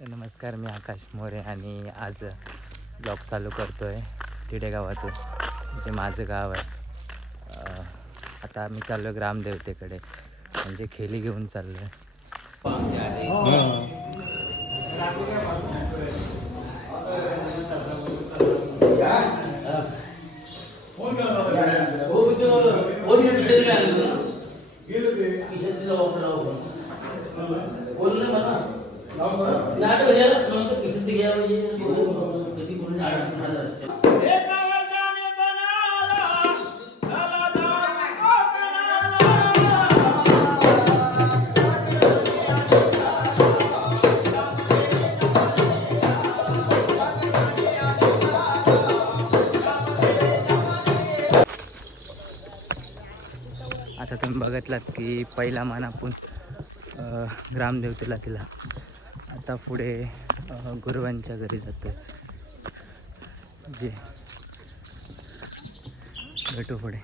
नमस्कार मी आकाश मोरे आणि आज ब्लॉग चालू करतो आहे तिडे गावातून म्हणजे माझं गाव आहे. आता मी चाललो आहे ग्रामदेवतेकडे म्हणजे खेली घेऊन चाललो आहे आता तुम्ही बघितलात की पहिला मान आपण ग्रामदेवतेला तिला आता पुढे गुरुवांच्या घरी जातो जे. भेटू पुढे.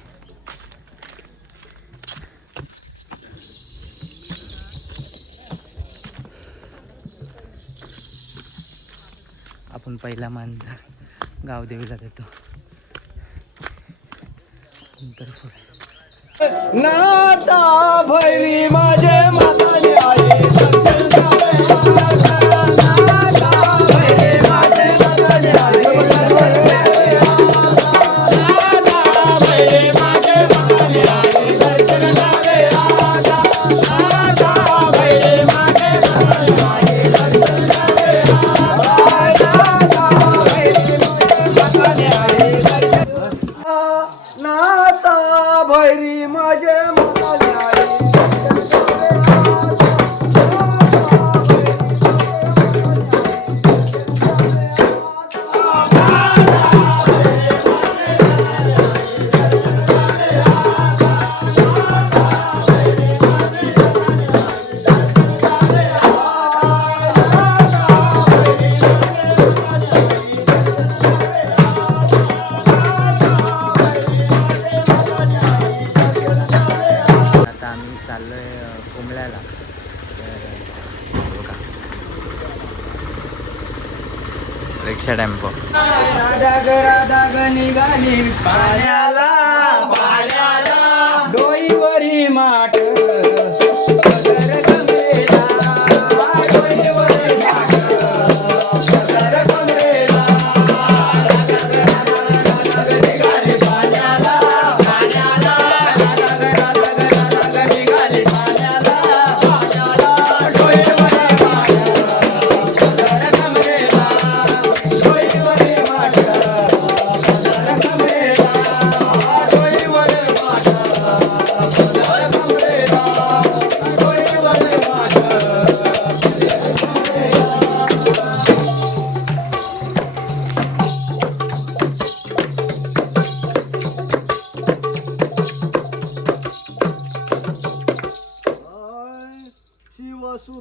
आपण पहिला मान गावदेवीला देतो. नंतर पुढे. नाता भैरी माझे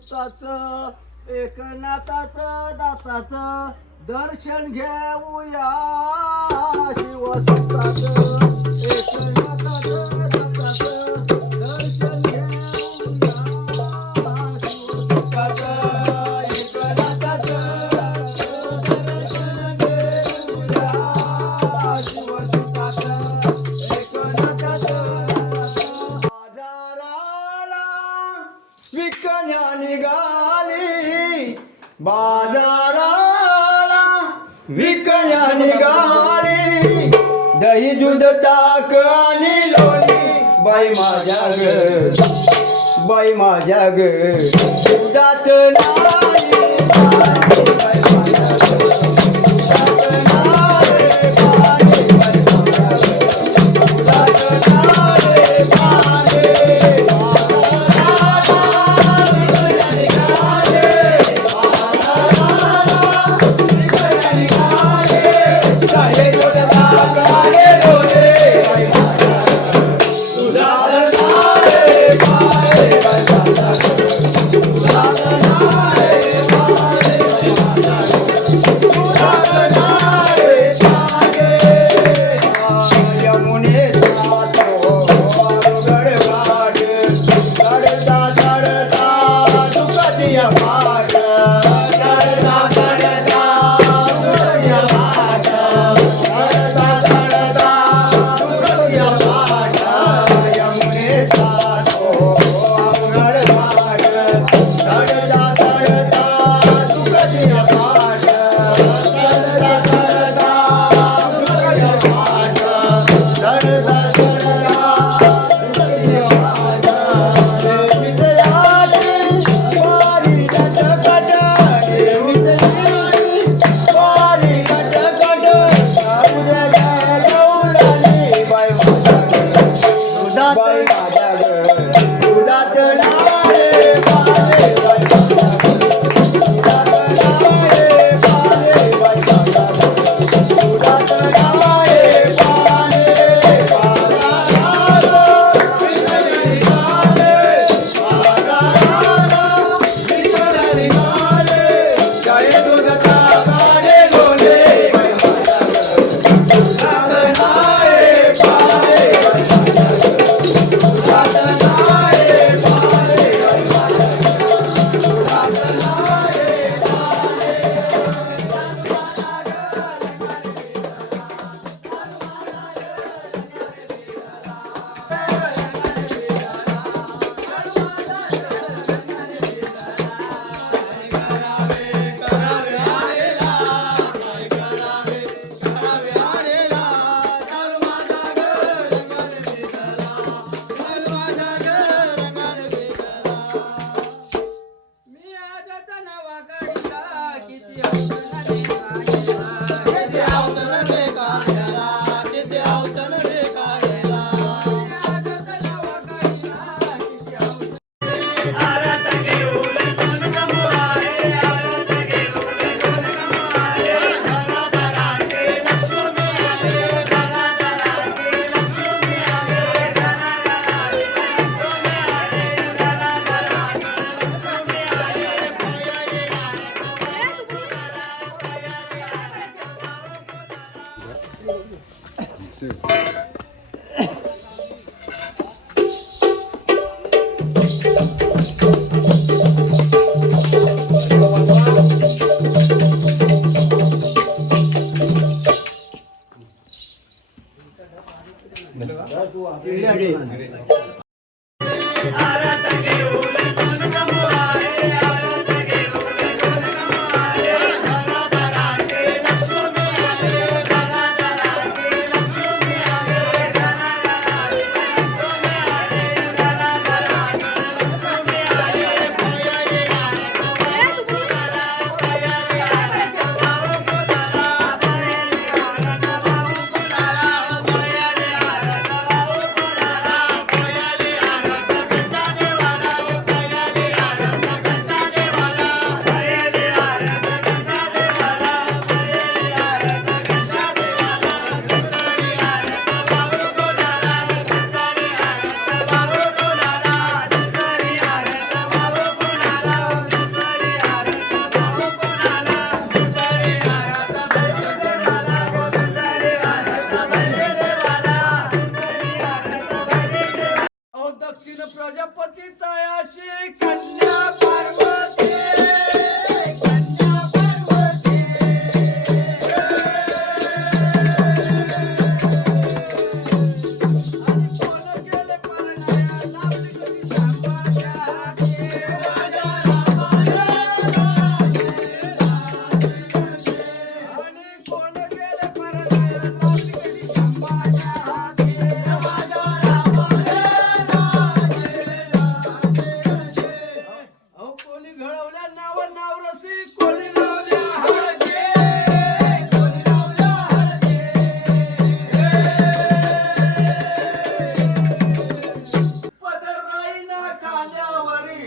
शिवसुताच एकनाथाच दाताच दर्शन घेऊया. शिवसुताच एकनाथाच विकण्या निघाली दही दूध ताक आणि लोणी. बाई माझ्या ग बाई माझ्या ग दात नाही Yeah.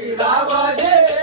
I love Jay.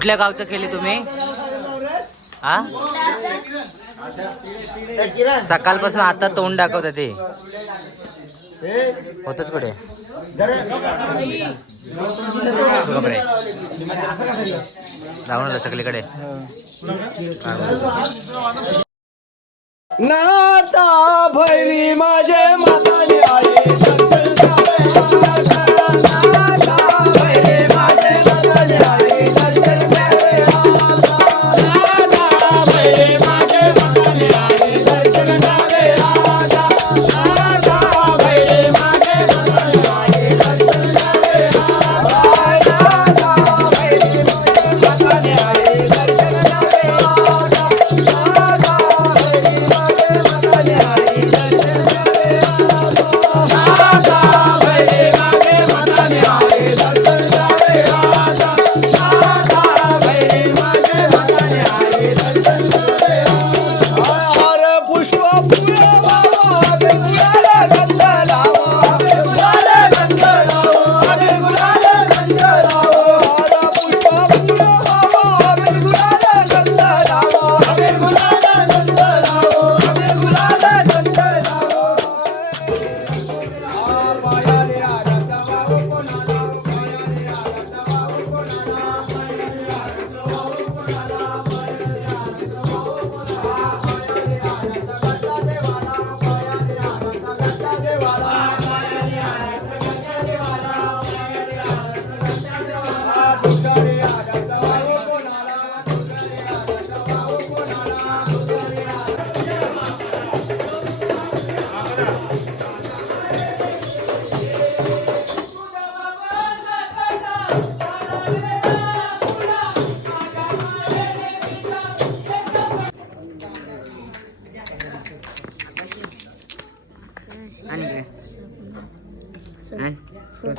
कुठल्या गावचं केले तुम्ही? सकाळपासून आता तोंड दाखवत ते. होतच कुठे? धावून सगळीकडे. नाता भैरी माझे माता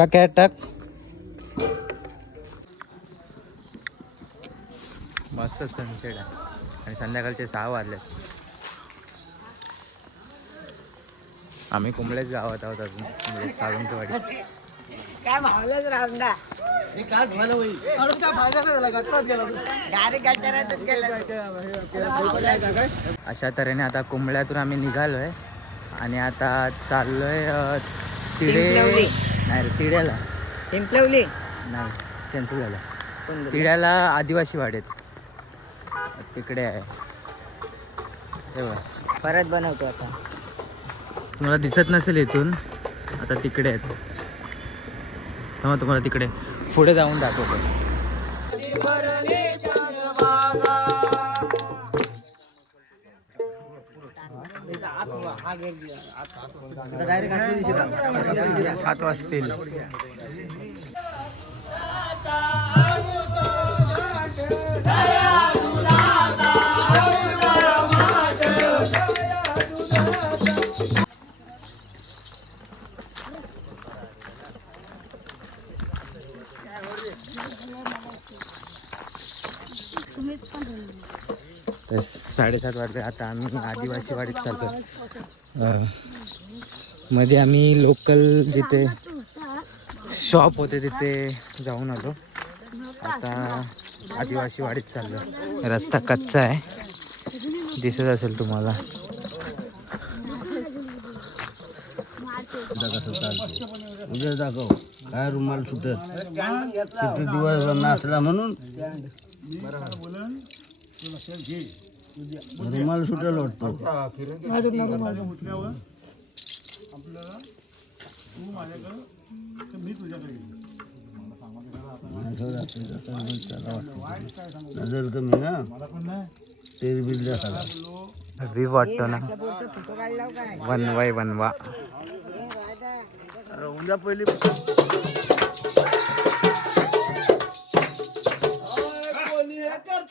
टाक टाक मस्त सनसेट आहे. आणि संध्याकाळचे सहा वाजले आम्ही कुंबळेच गावात आहोत अजून. म्हणजे सावंतवाडी काय भावलंच रामदा. काय झालं अशा तऱ्हेने आता कुंबळ्यातून आम्ही निघालोय. आणि आता चाललोय तिडे नाही रे तिड्याला पिंपलवली नाही कॅन्सल झालं. बोललं? तिड्याला आदिवासी वाडेत तिकडे आहे. हे बघ. परत बनवतो आता. तुम्हाला दिसत नसेल इथून. आता तिकडे आहेत. तेव्हा तुम्हाला तिकडे. पुढे जाऊन दाखवतो. सात वाजतील. तर साडेसात वाजले. आता आम्ही आदिवासी वाडीत चालतो मध्ये आम्ही लोकल जिथे शॉप होते तिथे जाऊन आलो. आता आदिवासी वाडीत चाललो. रस्ता कच्चा आहे. दिसत असेल तुम्हाला. उद्या दाखव. काय रुमाल सुटत? किती दिवस नाचला म्हणून? रुमाल सुटेल वाटतो. नाही रुमाल. नज़र कमी ना? तेल बिल वी वाटतो ना. वनवाय वनवा उद्या पहिली.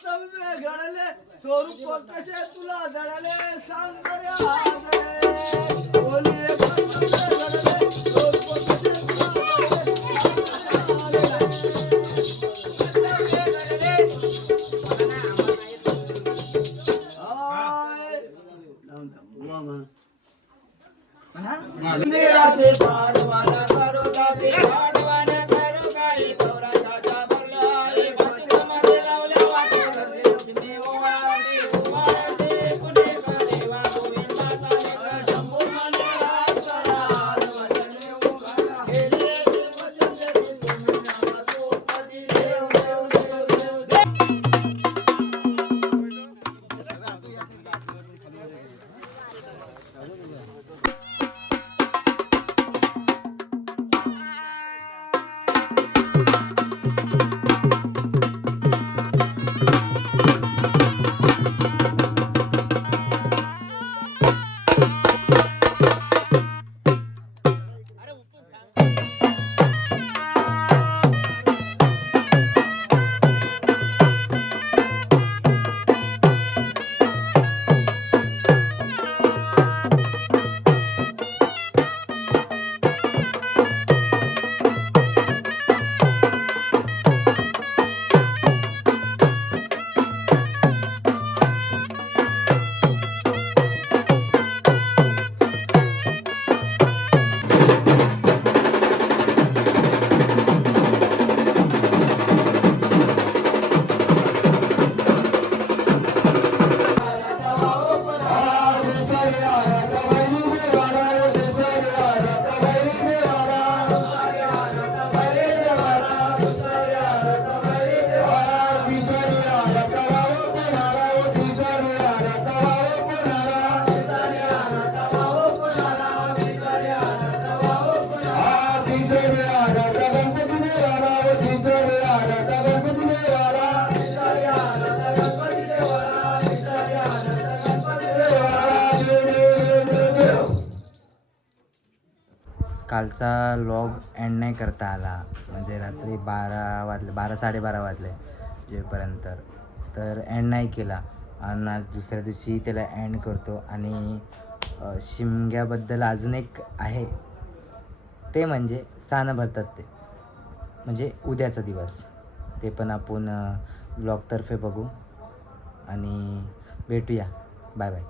घडले स्वरूप कसे तुला जडले सांग कालचा लॉग एंड नाही करता आला. म्हणजे रात्री बारा वाजले बारा साडेबारा वाजले जेपर्यंत तर एंड नाही केला. आणि आज दुसऱ्या दिवशी त्याला एंड करतो. आणि शिमग्याबद्दल अजून एक आहे. ते म्हणजे सानं भरतात ते. म्हणजे उद्याचा दिवस. ते पण आपण ब्लॉगतर्फे बघू. आणि भेटूया. बाय बाय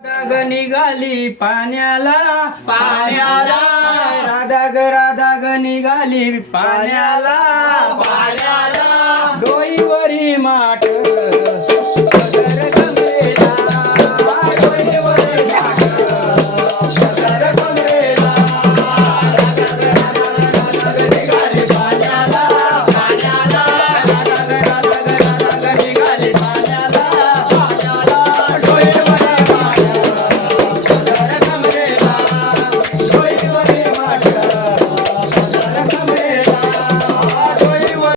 राधा ग निघाली पाण्याला. पाण्याला. राधा ग राधा ग निघाली पाण्याला. पाण्याला. डोईवरी माठ